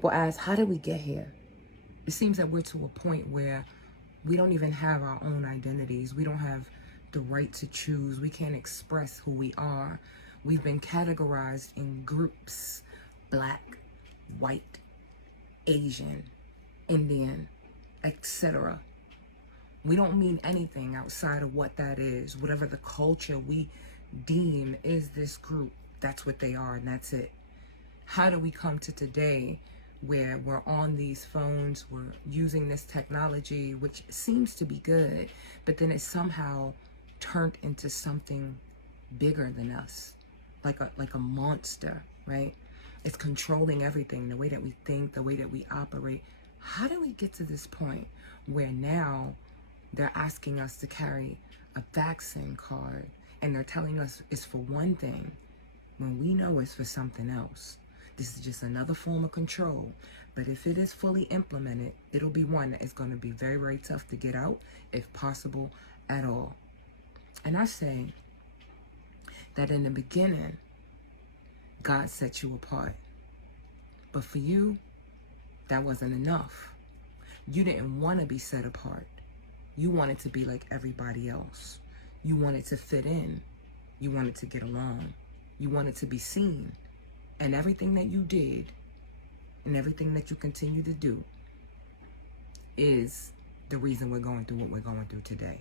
People ask, how did we get here? It seems that we're to a point where we don't even have our own identities. We don't have the right to choose. We can't express who we are. We've been categorized in groups: black, white, Asian, Indian, etc. We don't mean anything outside of what that is. Whatever the culture we deem is this group, that's what they are, and that's it. How do we come to today where we're on these phones, we're using this technology, which seems to be good, but then it's somehow turned into something bigger than us, like a monster, right? It's controlling everything, the way that we think, the way that we operate. How do we get to this point where now they're asking us to carry a vaccine card and they're telling us it's for one thing when we know it's for something else? This is just another form of control. But if it is fully implemented, it'll be one that is going to be very, very tough to get out, if possible at all. And I say that in the beginning, God set you apart. But for you, that wasn't enough. You didn't want to be set apart. You wanted to be like everybody else. You wanted to fit in. You wanted to get along. You wanted to be seen. And everything that you did and everything that you continue to do is the reason we're going through what we're going through today.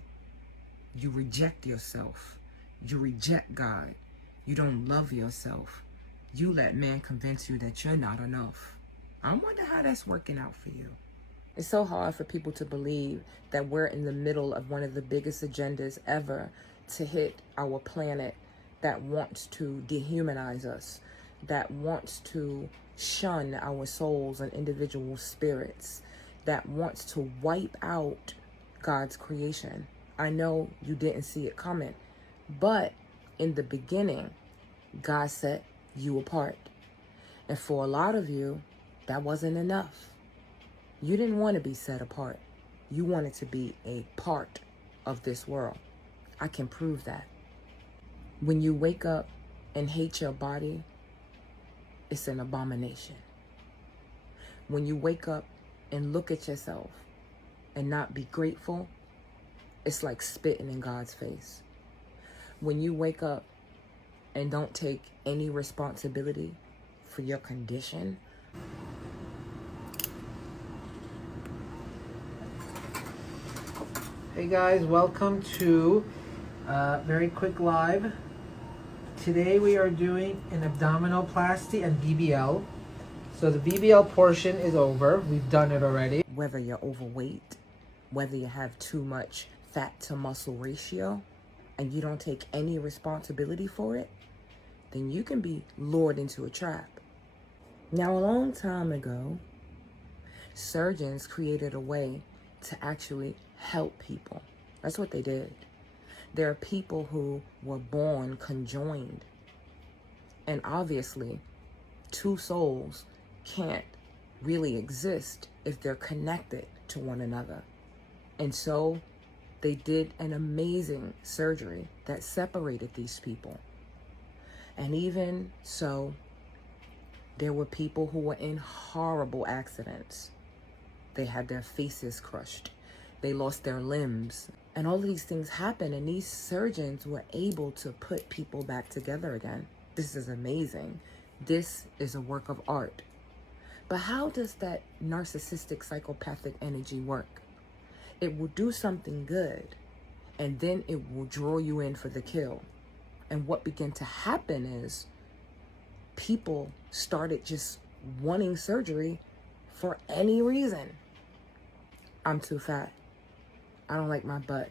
You reject yourself. You reject God. You don't love yourself. You let man convince you that you're not enough. I wonder how that's working out for you. It's so hard for people to believe that we're in the middle of one of the biggest agendas ever to hit our planet, that wants to dehumanize us, that wants to shun our souls and individual spirits, that wants to wipe out God's creation. I know you didn't see it coming, but in the beginning, God set you apart. And for a lot of you, that wasn't enough. You didn't want to be set apart. You wanted to be a part of this world. I can prove that. When you wake up and hate your body, it's an abomination. When you wake up and look at yourself and not be grateful, it's like spitting in God's face. When you wake up and don't take any responsibility for your condition, Hey guys, welcome to very quick live. Today we are doing an abdominoplasty and BBL. So the BBL portion is over. We've done it already. whether you're overweight, whether you have too much fat to muscle ratio, and you don't take any responsibility for it, then you can be lured into a trap. Now, a long time ago, surgeons created a way to actually help people. That's what they did. There are people who were born conjoined. And obviously, two souls can't really exist if they're connected to one another. And so they did an amazing surgery that separated these people. And even so, there were people who were in horrible accidents. They had their faces crushed. They lost their limbs. And all of these things happened, and these surgeons were able to put people back together again. This is amazing. This is a work of art. But how does that narcissistic psychopathic energy work? It will do something good, and then it will draw you in for the kill. And what began to happen is people started just wanting surgery for any reason. I'm too fat. I don't like my butt.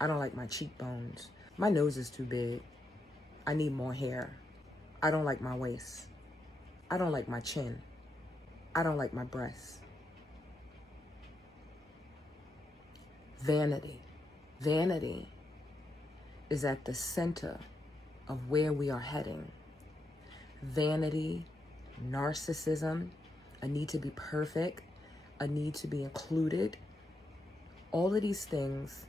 I don't like my cheekbones. My nose is too big. I need more hair. I don't like my waist. I don't like my chin. I don't like my breasts. Vanity. Vanity is at the center of where we are heading. Vanity, narcissism, a need to be perfect, a need to be included. All of these things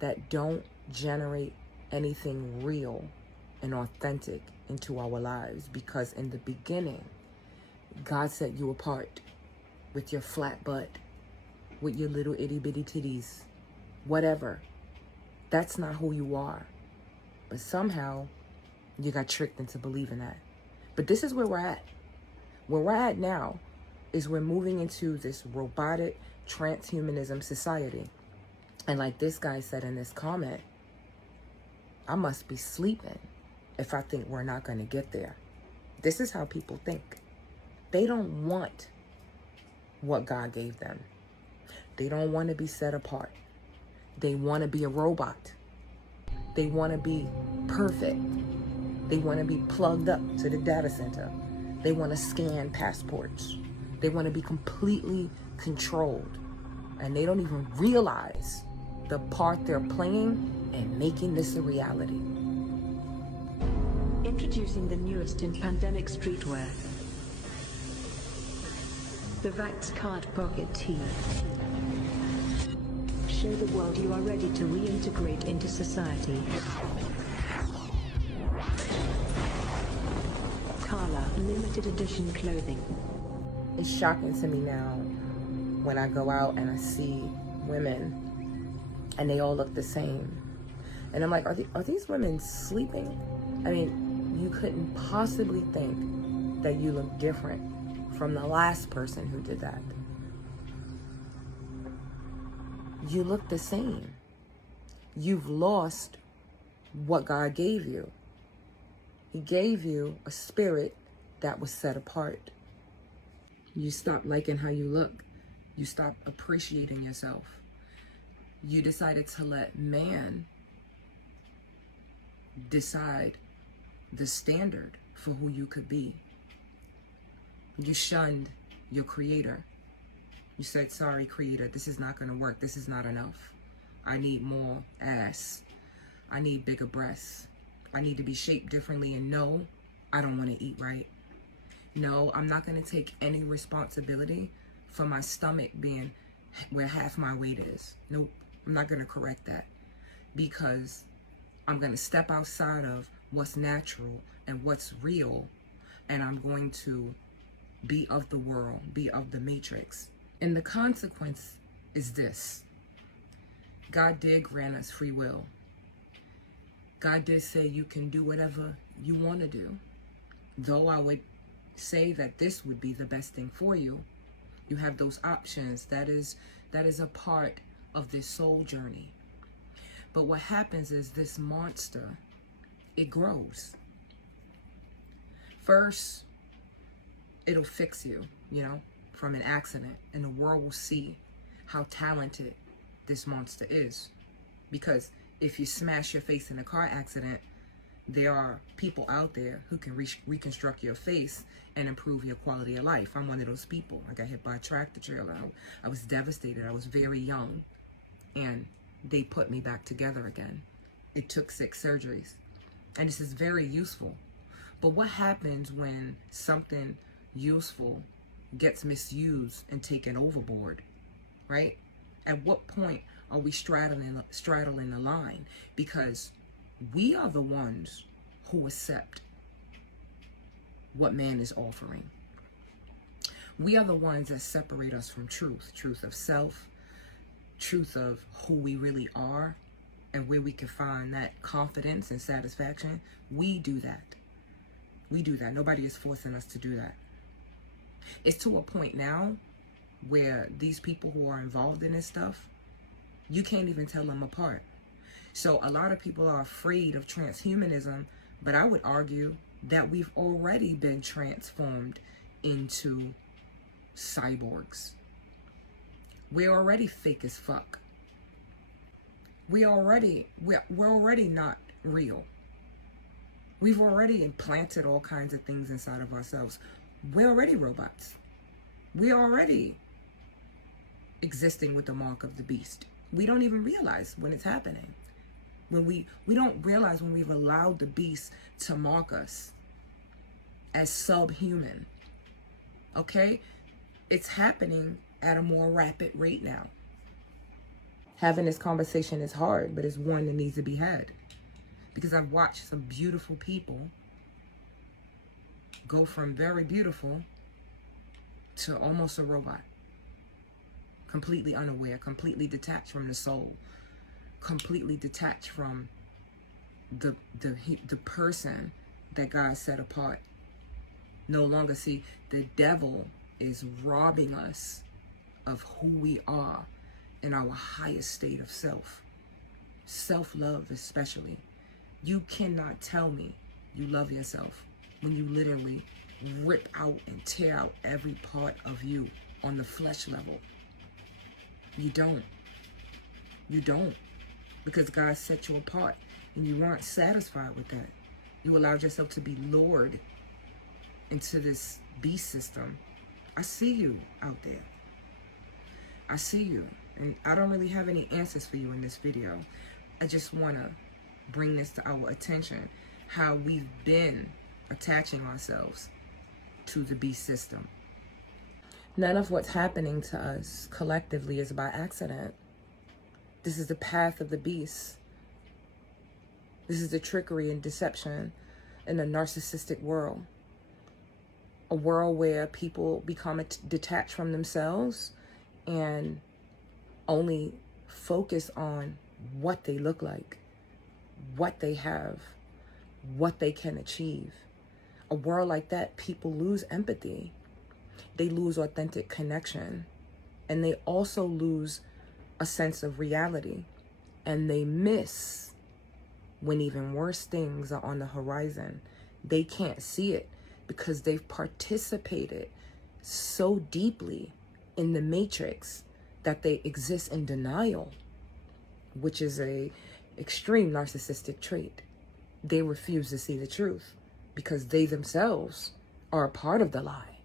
that don't generate anything real and authentic into our lives, because in the beginning, God set you apart with your flat butt, with your little itty bitty titties, whatever. That's not who you are. But somehow you got tricked into believing that. But this is where we're at. Where we're at now is we're moving into this robotic transhumanism society. And like this guy said in this comment, I must be sleeping if I think we're not going to get there. This is how people think. They don't want what God gave them. They don't want to be set apart. They want to be a robot. They want to be perfect. They want to be plugged up to the data center. They want to scan passports. They want to be completely controlled. And they don't even realize the part they're playing in making this a reality. Introducing the newest in pandemic streetwear. The Vax Card Pocket Tee. Show the world you are ready to reintegrate into society. Carla limited edition clothing. It's shocking to me now when I go out and I see women and they all look the same. And I'm like, are these women sleeping? I mean, you couldn't possibly think that you look different from the last person who did that. You look the same. You've lost what God gave you. He gave you a spirit that was set apart. You stopped liking how you look. You stopped appreciating yourself. You decided to let man decide the standard for who you could be. You shunned your creator. You said, sorry, creator, this is not going to work. This is not enough. I need more ass. I need bigger breasts. I need to be shaped differently. And no, I don't want to eat right. No, I'm not going to take any responsibility for my stomach being where half my weight is. Nope, I'm not going to correct that, because I'm going to step outside of what's natural and what's real, and I'm going to be of the world, be of the matrix. And the consequence is this. God did grant us free will. God did say you can do whatever you want to do. Though I would say that this would be the best thing for you, you have those options. That is a part of this soul journey. But what happens is this monster, it grows. First, it'll fix you, from an accident, and the world will see how talented this monster is. Because if you smash your face in a car accident, there are people out there who can reconstruct your face and improve your quality of life. I'm one of those people. I got hit by a tractor trailer. I was devastated. I was very young, and they put me back together again. It took 6 surgeries, and this is very useful. But what happens when something useful gets misused and taken overboard, right? At what point are we straddling the line? Because we are the ones who accept what man is offering. We are the ones that separate us from truth of self, truth of who we really are, and where we can find that confidence and satisfaction. We do that. We do that. Nobody is forcing us to do that. It's to a point now where these people who are involved in this stuff, you can't even tell them apart. So a lot of people are afraid of transhumanism, but I would argue that we've already been transformed into cyborgs. We're already fake as fuck. We're already not real. We've already implanted all kinds of things inside of ourselves. We're already robots. We're already existing with the mark of the beast. We don't even realize when it's happening. When we don't realize when we've allowed the beast to mark us as subhuman. Okay? It's happening at a more rapid rate now. Having this conversation is hard, but it's one that needs to be had. Because I've watched some beautiful people go from very beautiful to almost a robot. Completely unaware, completely detached from the soul, completely detached from the person that God set apart. No longer see, the devil is robbing us of who we are in our highest state of self. Self-love especially. You cannot tell me you love yourself when you literally rip out and tear out every part of you on the flesh level. You don't. You don't. Because God set you apart and you weren't satisfied with that. You allowed yourself to be lured into this beast system. I see you out there. I see you. And I don't really have any answers for you in this video. I just want to bring this to our attention, how we've been attaching ourselves to the beast system. None of what's happening to us collectively is by accident. This is the path of the beast. This is the trickery and deception in a narcissistic world. A world where people become detached from themselves and only focus on what they look like, what they have, what they can achieve. A world like that, people lose empathy. They lose authentic connection. And they also lose a sense of reality. And they miss when even worse things are on the horizon. They can't see it because they've participated so deeply in the matrix that they exist in denial, which is a extreme narcissistic trait. They refuse to see the truth because they themselves are a part of the lie.